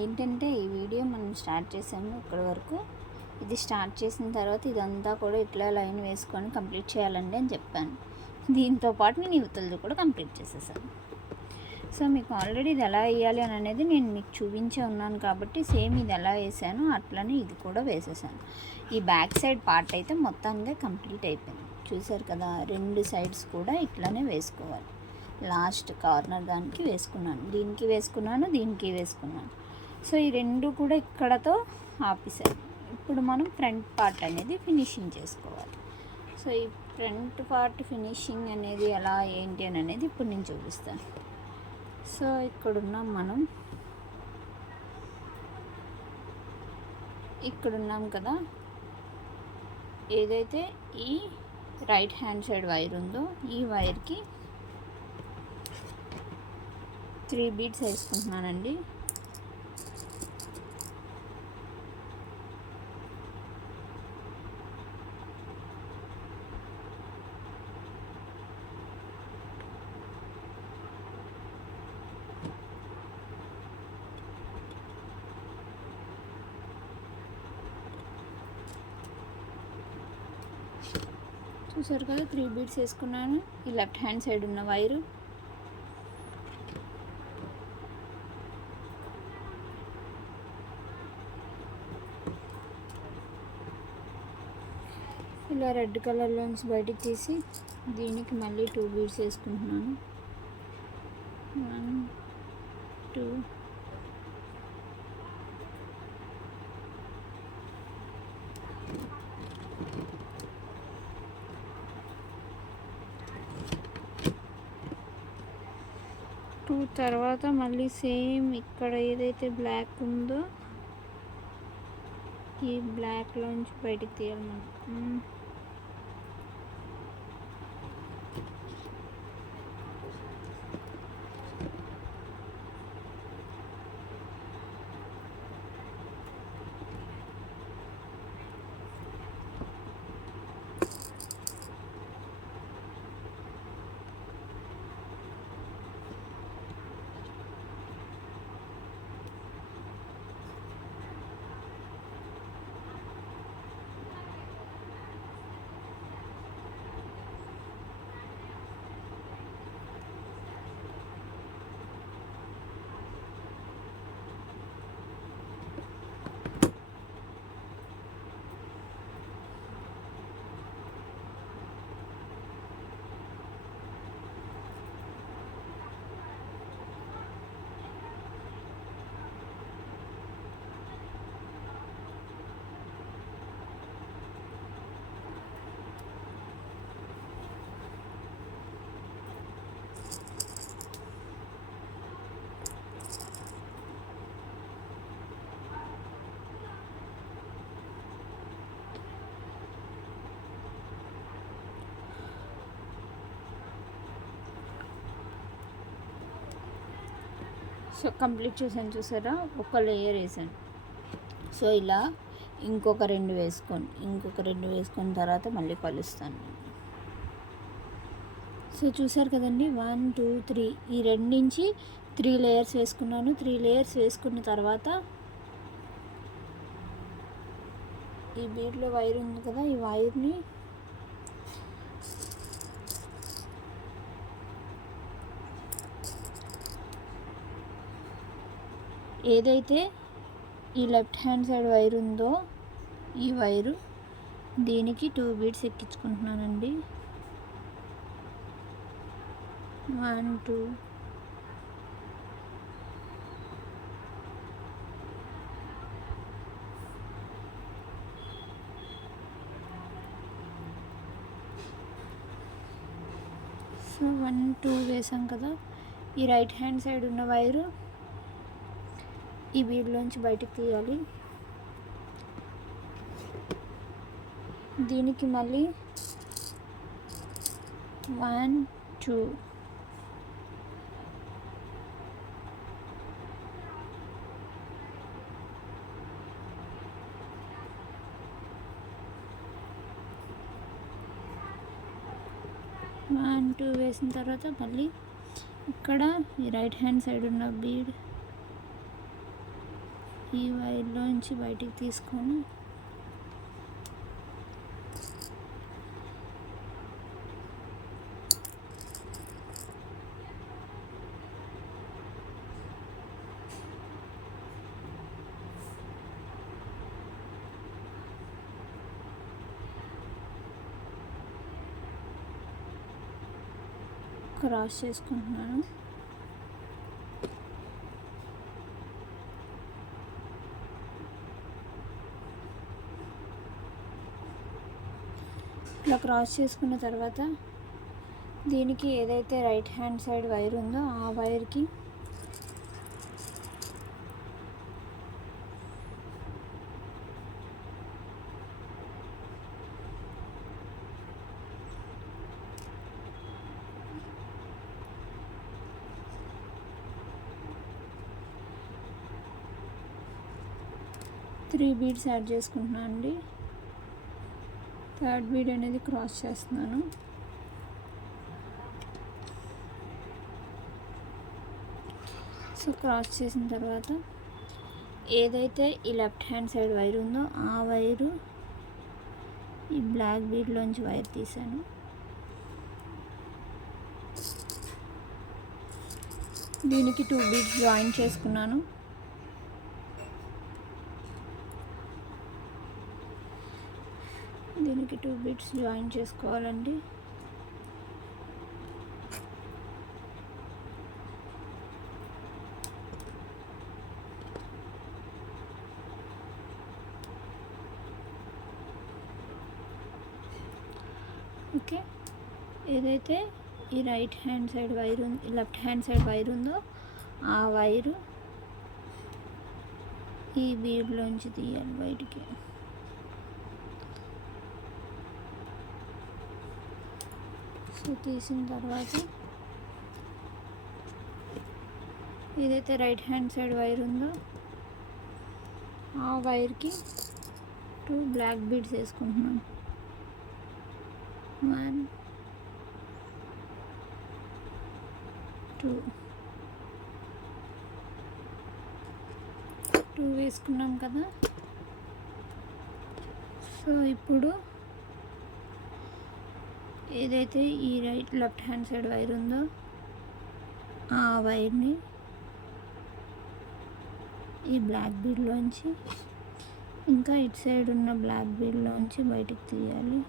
ఏంటంటే ఈ వీడియో మనం స్టార్ట్ చేసాము ఇక్కడ వరకు. ఇది స్టార్ట్ చేసిన తర్వాత ఇదంతా కూడా ఇట్లా లైన్ వేసుకొని కంప్లీట్ చేయాలండి అని చెప్పాను. దీంతోపాటు నేను యువతలది కూడా కంప్లీట్ చేసేసాను. సో మీకు ఆల్రెడీ ఇది ఎలా వేయాలి అని అనేది నేను మీకు చూపించే ఉన్నాను కాబట్టి సేమ్ ఇది ఎలా వేసానో అట్లనే ఇది కూడా వేసేసాను. ఈ బ్యాక్ సైడ్ పార్ట్ అయితే మొత్తంగా కంప్లీట్ అయిపోయింది. చూసారు కదా, 2 సైడ్స్ కూడా ఇట్లానే వేసుకోవాలి. లాస్ట్ కార్నర్ దానికి వేసుకున్నాను, దీనికి వేసుకున్నాను, దీనికి వేసుకున్నాను. సో ఈ 2 కూడా ఇక్కడతో ఆపేసాను. ఇప్పుడు మనం ఫ్రంట్ పార్ట్ అనేది ఫినిషింగ్ చేసుకోవాలి. సో ఈ ఫ్రంట్ పార్ట్ ఫినిషింగ్ అనేది ఎలా ఏంటి అని అనేది ఇప్పుడు నేను చూపిస్తాను. సో ఇక్కడున్నాం కదా, ఏదైతే ఈ రైట్ హ్యాండ్ సైడ్ వైర్ ఉందో ఈ వైర్కి 3 బీడ్స్ వేసుకుంటున్నానండి. చూసారు కదా, 3 బీడ్స్ వేసుకున్నాను. ఈ లెఫ్ట్ హ్యాండ్ సైడ్ ఉన్న వైరు ఇలా రెడ్ కలర్లోంచి బయటికి తీసి దీనికి మళ్ళీ 2 బీడ్స్ వేసుకుంటున్నాను. 1 2 2 తర్వాత మళ్ళీ సేమ్ ఇక్కడ ఏదైతే బ్లాక్ ఉందో ఈ బ్లాక్లోంచి బయటికి తీయాలి మనం. సో కంప్లీట్ చేశాను. చూసారా, ఒక లేయర్ వేసాను. సో ఇలా ఇంకొక 2 వేసుకొని తర్వాత మళ్ళీ కలుస్తాను. సో చూసారు కదండి, 1 2 3 ఈ 2 నుంచి 3 లేయర్స్ వేసుకున్నాను. 3 లేయర్స్ వేసుకున్న తర్వాత ఈ బీడ్లో వైర్ ఉంది కదా, ఈ వైర్ని ఏదైతే ఈ లెఫ్ట్ హ్యాండ్ సైడ్ వైర్ ఉందో ఈ వైరు దీనికి 2 బీడ్స్ ఎక్కించుకుంటున్నానండి. 1 2 సో 1 2 వేసాం కదా. ఈ రైట్ హ్యాండ్ సైడ్ ఉన్న వైరు ఈ బీడ్లోంచి బయటికి తీయాలి. దీనికి మళ్ళీ 1 2 1 2 వేసిన తర్వాత మళ్ళీ ఇక్కడ ఈ రైట్ హ్యాండ్ సైడ్ ఉన్న బీడ్ ఈ వైర్లోంచి బయటికి తీసుకొని క్రాస్ చేసుకుంటున్నాను. ఇలా క్రాస్ చేసుకున్న తర్వాత దీనికి ఏదైతే రైట్ హ్యాండ్ సైడ్ వైర్ ఉందో ఆ వైర్కి త్రీ బీడ్స్ యాడ్ చేసుకుంటున్నాను అండి. థర్డ్ బీడ్ అనేది క్రాస్ చేస్తున్నాను. సో క్రాస్ చేసిన తర్వాత ఏదైతే ఈ లెఫ్ట్ హ్యాండ్ సైడ్ వైర్ ఉందో ఆ వైరు ఈ బ్లాక్ బీడ్లోంచి వైర్ తీసాను. దీనికి 2 బీడ్స్ జాయిన్ చేసుకున్నాను. దీనికి 2 బీడ్స్ జాయిన్ చేసుకోవాలండి. ఓకే, ఏదైతే ఈ right hand side wire left hand side wire ఉందో ఆ వైరు ఈ బీడ్లోంచి తీయాలి బయటికి. సో తీసిన తర్వాత ఏదైతే రైట్ హ్యాండ్ సైడ్ వైర్ ఉందో ఆ వైర్కి 2 బ్లాక్ బీడ్స్ వేసుకుంటున్నాను. 1 2 వేసుకున్నాం కదా. సో ఇప్పుడు ఏదైతే ఈ లెఫ్ట్ హ్యాండ్ సైడ్ వైర్ ఉందో ఆ వైర్ని ఈ బ్లాక్ బీడ్లోంచి ఇంకా ఇటు సైడ్ ఉన్న బ్లాక్ బీడ్లోంచి బయటికి తీయాలి.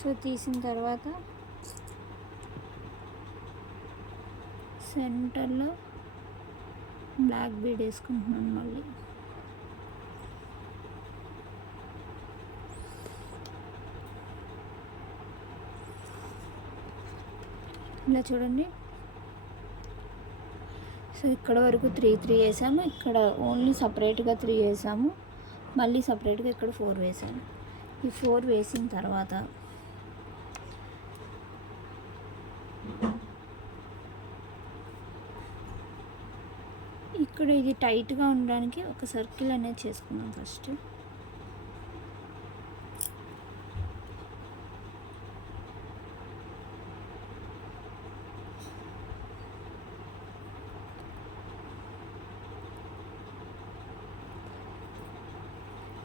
సో తీసిన తర్వాత సెంటర్లో బ్లాక్ బీడ్ వేసుకుంటున్నాను మళ్ళీ. ఇలా చూడండి. సో ఇక్కడ వరకు 3 వేసాము, ఇక్కడ ఓన్లీ సపరేట్గా 3 వేసాము, మళ్ళీ సపరేట్గా ఇక్కడ 4 వేసాము. ఈ 4 వేసిన తర్వాత ఇక్కడ ఇది టైట్గా ఉండడానికి ఒక సర్కిల్ అనేది చేసుకున్నాం ఫస్ట్.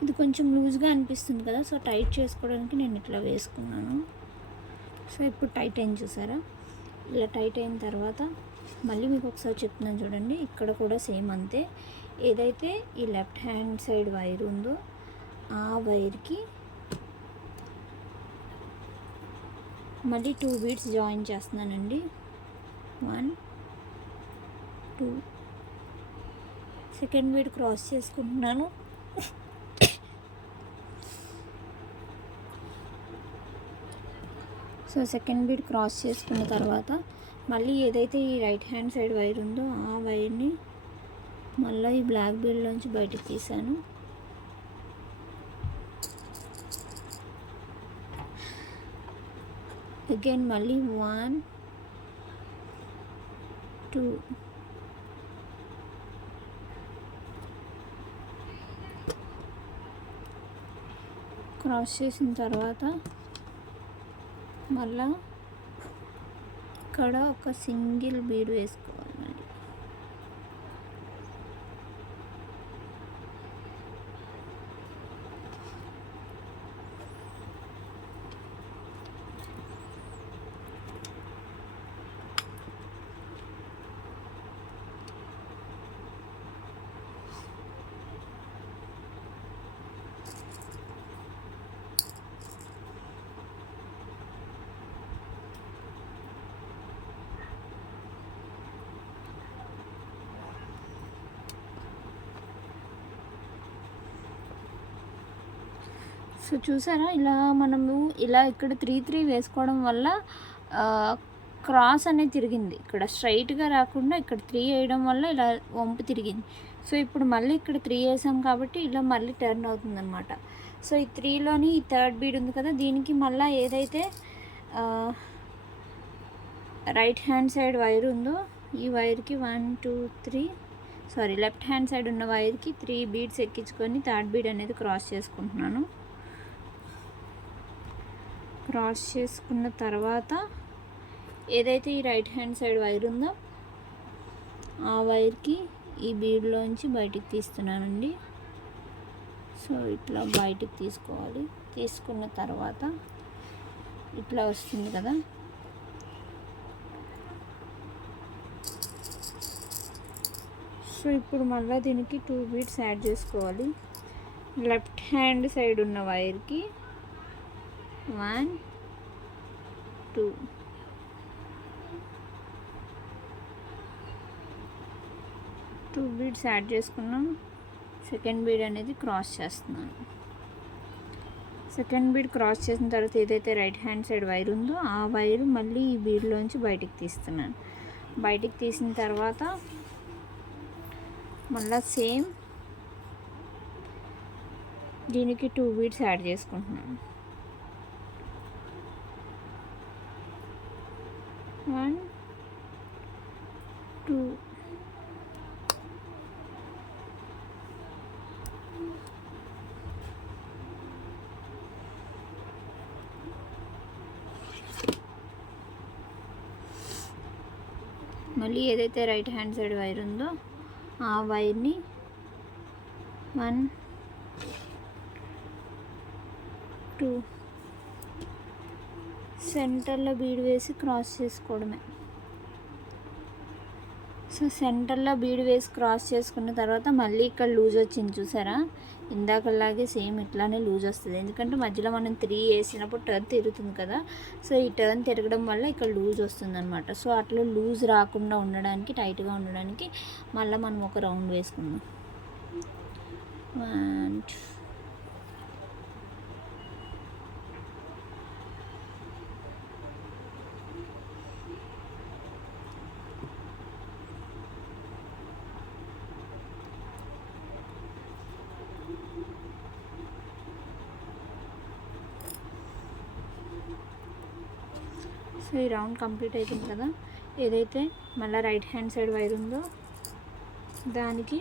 ఇది కొంచెం లూజ్గా అనిపిస్తుంది కదా, సో టైట్ చేసుకోవడానికి నేను ఇట్లా వేసుకున్నాను. సో ఇప్పుడు టైట్ అయింది చూసారా. ఇలా టైట్ అయిన తర్వాత మళ్ళీ మీకు ఒకసారి చెప్తున్నాను చూడండి, ఇక్కడ కూడా సేమ్ అంతే. ఏదైతే ఈ లెఫ్ట్ హ్యాండ్ సైడ్ వైర్ ఉందో ఆ వైర్కి మళ్ళీ 2 బీడ్స్ జాయిన్ చేస్తున్నానండి. 1 2 సెకండ్ బీడ్ క్రాస్ చేసుకుంటున్నాను. సో సెకండ్ బీడ్ క్రాస్ చేసుకున్న తర్వాత మళ్ళీ ఏదైతే ఈ రైట్ హ్యాండ్ సైడ్ వైర్ ఉందో ఆ వైర్ని మళ్ళీ ఈ బ్లాక్ బీడ్లోంచి బయటకు తీసాను. అగైన్ మళ్ళీ 1 2 క్రాస్ చేసిన తర్వాత మళ్ళా ఇక్కడ ఒక సింగిల్ బీడ్ వేసుకోవాలి. మళ్ళీ సో చూసారా, ఇలా మనము ఇలా ఇక్కడ 3 వేసుకోవడం వల్ల క్రాస్ అనేది తిరిగింది. ఇక్కడ స్ట్రైట్గా రాకుండా ఇక్కడ 3 వేయడం వల్ల ఇలా వంపు తిరిగింది. సో ఇప్పుడు మళ్ళీ ఇక్కడ 3 వేసాం కాబట్టి ఇలా మళ్ళీ టర్న్ అవుతుంది అనమాట. సో ఈ 3లోని ఈ థర్డ్ బీడ్ ఉంది కదా, దీనికి మళ్ళీ ఏదైతే రైట్ హ్యాండ్ సైడ్ వైర్ ఉందో ఈ వైర్కి 1 2 3 లెఫ్ట్ హ్యాండ్ సైడ్ ఉన్న వైర్కి 3 బీడ్స్ ఎక్కించుకొని థర్డ్ బీడ్ అనేది క్రాస్ చేసుకుంటున్నాను. క్రాస్ చేసుకున్న తర్వాత ఏదైతే ఈ రైట్ హ్యాండ్ సైడ్ వైర్ ఉందో ఆ వైర్కి ఈ బీడ్లోంచి బయటికి తీస్తున్నానండి. సో ఇట్లా బయటికి తీసుకోవాలి. తీసుకున్న తర్వాత ఇట్లా వస్తుంది కదా, సో ఇప్పుడు మళ్ళీ దీనికి 2 బీడ్స్ యాడ్ చేసుకోవాలి. లెఫ్ట్ హ్యాండ్ సైడ్ ఉన్న వైర్కి 1 2 బీడ్స్ యాడ్ చేసుకున్నాం. సెకండ్ బీడ్ అనేది క్రాస్ చేస్తున్నాను. సెకండ్ బీడ్ క్రాస్ చేసిన తర్వాత ఏదైతే రైట్ హ్యాండ్ సైడ్ వైర్ ఉందో ఆ వైర్ మళ్ళీ ఈ బీడ్లోంచి బయటికి తీస్తున్నాను. బయటికి తీసిన తర్వాత మళ్ళీ సేమ్ దీనికి 2 బీడ్స్ యాడ్ చేసుకుంటున్నాను. 1 2 మళ్ళీ ఏదైతే రైట్ హ్యాండ్ సైడ్ వైర్ ఉందో ఆ వైర్ని 1 2 సెంటర్లో బీడ్ వేసి క్రాస్ చేసుకోవడమే. సో సెంటర్లో బీడ్ వేసి క్రాస్ చేసుకున్న తర్వాత మళ్ళీ ఇక్కడ లూజ్ వచ్చింది చూసారా, ఇందాకలాగే సేమ్ ఇట్లానే లూజ్ వస్తుంది. ఎందుకంటే మధ్యలో మనం 3 వేసినప్పుడు టర్న్ తిరుగుతుంది కదా, సో ఈ టర్న్ తిరగడం వల్ల ఇక్కడ లూజ్ వస్తుంది అనమాట. సో అట్లా లూజ్ రాకుండా ఉండడానికి, టైట్గా ఉండడానికి మళ్ళీ మనం ఒక రౌండ్ వేసుకుందాం. 1 2 సో ఈ రౌండ్ కంప్లీట్ అవుతుంది కదా, ఏదైతే మళ్ళీ రైట్ హ్యాండ్ సైడ్ వైర్ ఉందో దానికి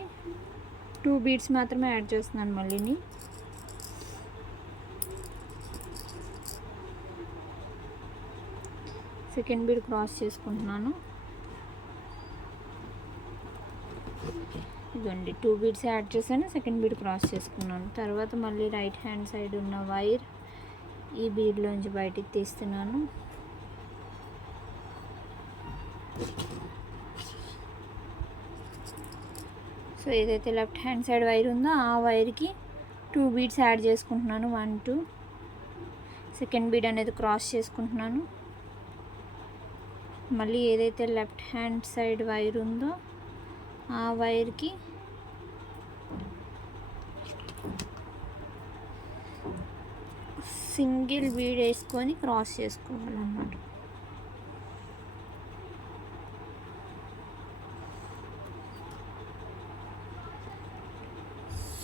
2 బీడ్స్ మాత్రమే యాడ్ చేస్తున్నాను. మళ్ళీని సెకండ్ బీడ్ క్రాస్ చేసుకుంటున్నాను. ఇదండి 2 బీడ్స్ యాడ్ చేశాను, సెకండ్ బీడ్ క్రాస్ చేసుకున్నాను. తర్వాత మళ్ళీ రైట్ హ్యాండ్ సైడ్ ఉన్న వైర్ ఈ బీడ్లోంచి బయటికి తీస్తున్నాను. సో ఏదైతే లెఫ్ట్ హ్యాండ్ సైడ్ వైర్ ఉందో ఆ వైర్కి 2 బీడ్స్ యాడ్ చేసుకుంటున్నాను. 1 2. సెకండ్ బీడ్ అనేది క్రాస్ చేసుకుంటున్నాను. మళ్ళీ ఏదైతే లెఫ్ట్ హ్యాండ్ సైడ్ వైర్ ఉందో ఆ వైర్కి సింగిల్ బీడ్ వేసుకొని క్రాస్ చేసుకోవాలన్నమాట.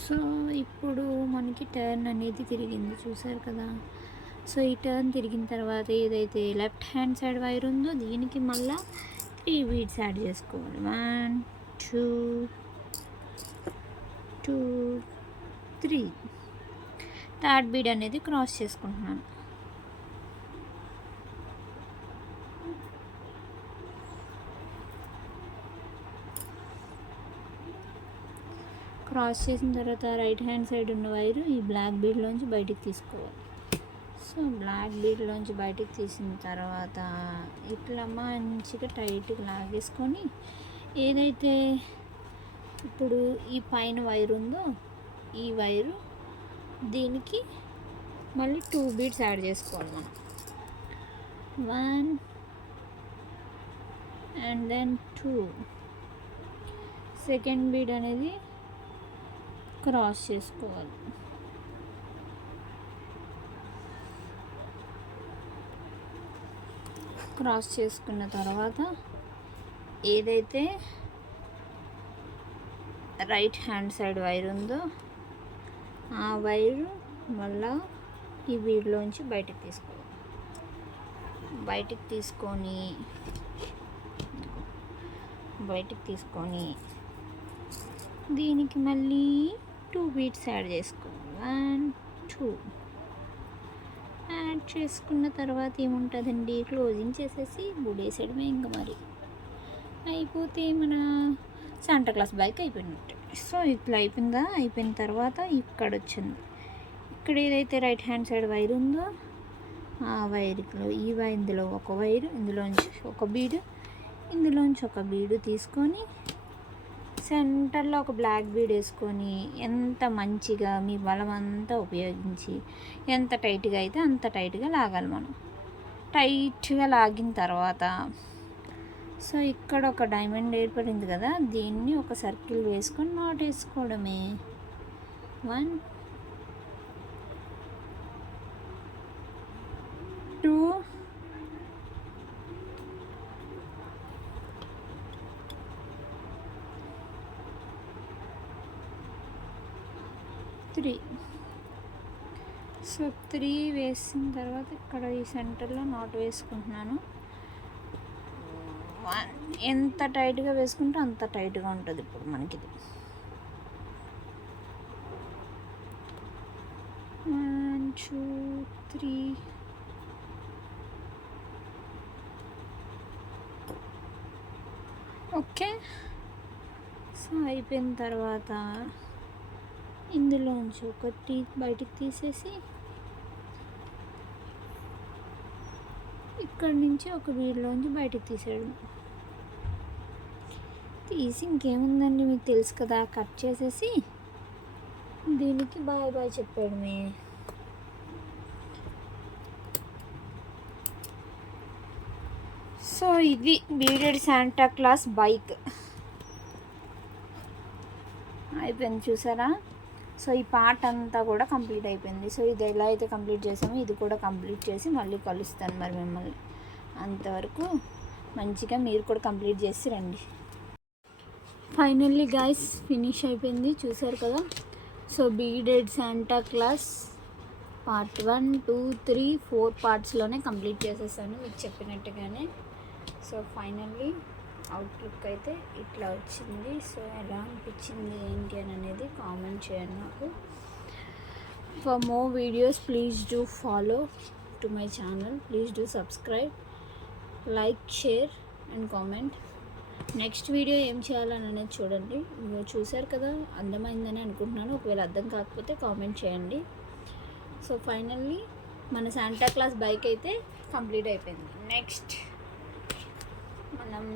సో ఇప్పుడు మనకి టర్న్ అనేది తిరిగింది, చూసారు కదా. సో ఈ టర్న్ తిరిగిన తర్వాత ఏదైతే లెఫ్ట్ హ్యాండ్ సైడ్ వైర్ ఉందో దీనికి మళ్ళీ 3 బీడ్స్ యాడ్ చేసుకోవాలి. 1 2 2 3. థర్డ్ బీడ్ అనేది క్రాస్ చేసుకుంటున్నాను. క్రాస్ చేసిన తర్వాత రైట్ హ్యాండ్ సైడ్ ఉన్న వైరు ఈ బ్లాక్ బీడ్లోంచి బయటికి తీసుకోవాలి. సో బ్లాక్ బీడ్లోంచి బయటికి తీసిన తర్వాత ఇట్లా మంచిగా టైట్గా లాగేసుకొని ఏదైతే ఇప్పుడు ఈ పైన వైర్ ఉందో ఈ వైరు దీనికి మళ్ళీ 2 బీడ్స్ యాడ్ చేసుకోవాలి మనం. 1 అండ్ దెన్ 2. సెకండ్ బీడ్ అనేది క్రాస్ చేసుకోవాలి. క్రాస్ చేసుకున్న తర్వాత ఏదైతే రైట్ హ్యాండ్ సైడ్ వైర్ ఉందో ఆ వైరు మళ్ళా ఈ బీడ్లోంచి బయటికి తీసుకోవాలి. బయటికి తీసుకొని దీనికి మళ్ళీ 2 బీడ్స్ యాడ్ చేసుకోవాలి. 1 2 యాడ్ చేసుకున్న తర్వాత ఏముంటుందండి, క్లోజింగ్ చేసేసి బుడేసేయడమే. ఇంకా మరి అయిపోతే మన శాంటా క్లాస్ బైక్ అయిపోయినట్టే. సో ఇట్లా అయిపోయిన తర్వాత ఇక్కడ వచ్చింది, ఇక్కడ ఏదైతే రైట్ హ్యాండ్ సైడ్ వైర్ ఉందో ఆ వైర్లో ఇందులో ఒక వైరు, ఇందులోంచి ఒక బీడు, ఇందులోంచి ఒక బీడు తీసుకొని సెంటర్లో ఒక బ్లాక్ బీడ్ వేసుకొని ఎంత మంచిగా మీ బలం అంతా ఉపయోగించి ఎంత టైట్గా అయితే అంత టైట్గా లాగాలి మనం. టైట్గా లాగిన తర్వాత సో ఇక్కడ ఒక డైమండ్ ఏర్పడింది కదా, దీన్ని ఒక సర్కిల్ వేసుకొని నాట్ వేసుకోవడమే. 1 2 3. సో 3 వేసిన తర్వాత ఇక్కడ ఈ సెంటర్లో నాట్ వేసుకుంటున్నాను. ఎంత టైట్గా వేసుకుంటే అంత టైట్గా ఉంటుంది ఇప్పుడు మనకి ఇది. 1 2 3. ఓకే. సో అయిపోయిన తర్వాత ఇందులోంచి ఒకటి బయటికి తీసేసి ఇక్కడి నుంచి ఒక బీడ్లోంచి బయటికి తీసేయడం. తీసి ఇంకేముందండి మీకు తెలుసు కదా, కట్ చేసేసి దీనికి బాయ్ బాయ్ చెప్పేయడమే. సో ఇది బీడెడ్ శాంటా క్లాస్ బైక్ అయిపోయింది, చూసారా. సో ఈ పార్ట్ అంతా కూడా కంప్లీట్ అయిపోయింది. సో ఇది ఎలా అయితే కంప్లీట్ చేసామో ఇది కూడా కంప్లీట్ చేసి మళ్ళీ కలుస్తాను మరి మిమ్మల్ని. అంతవరకు మంచిగా మీరు కూడా కంప్లీట్ చేసి రండి. ఫైనల్లీ గైస్ ఫినిష్ అయిపోయింది, చూసారు కదా. So beaded Santa Claus part 1 2 3 4 పార్ట్స్లోనే కంప్లీట్ చేసేసాను మీకు చెప్పినట్టుగానే. సో ఫైనల్లీ అవుట్లుక్ అయితే ఇట్లా వచ్చింది. సో ఎలా అనిపించింది ఏంటి అని అనేది కామెంట్ చేయండి నాకు. For more videos please do follow to my channel, please do subscribe, like, share and comment. Next video ఏం చేయాలని అనేది చూడండి. మీరు చూసారు కదా, అందమైందని అనుకుంటున్నాను. ఒకవేళ అర్థం కాకపోతే కామెంట్ చేయండి. సో ఫైనల్లీ మన శాంటా క్లాస్ బైక్ అయితే కంప్లీట్ అయిపోయింది. నెక్స్ట్ మన మనం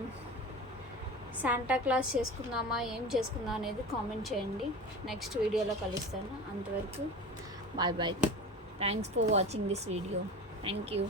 శాంటా క్లాస్ చేసుకుందామా ఏం చేసుకుందాం అనేది కామెంట్ చేయండి. నెక్స్ట్ వీడియోలో కలుస్తాను. అంతవరకు bye bye. Thanks for watching this video. Thank you.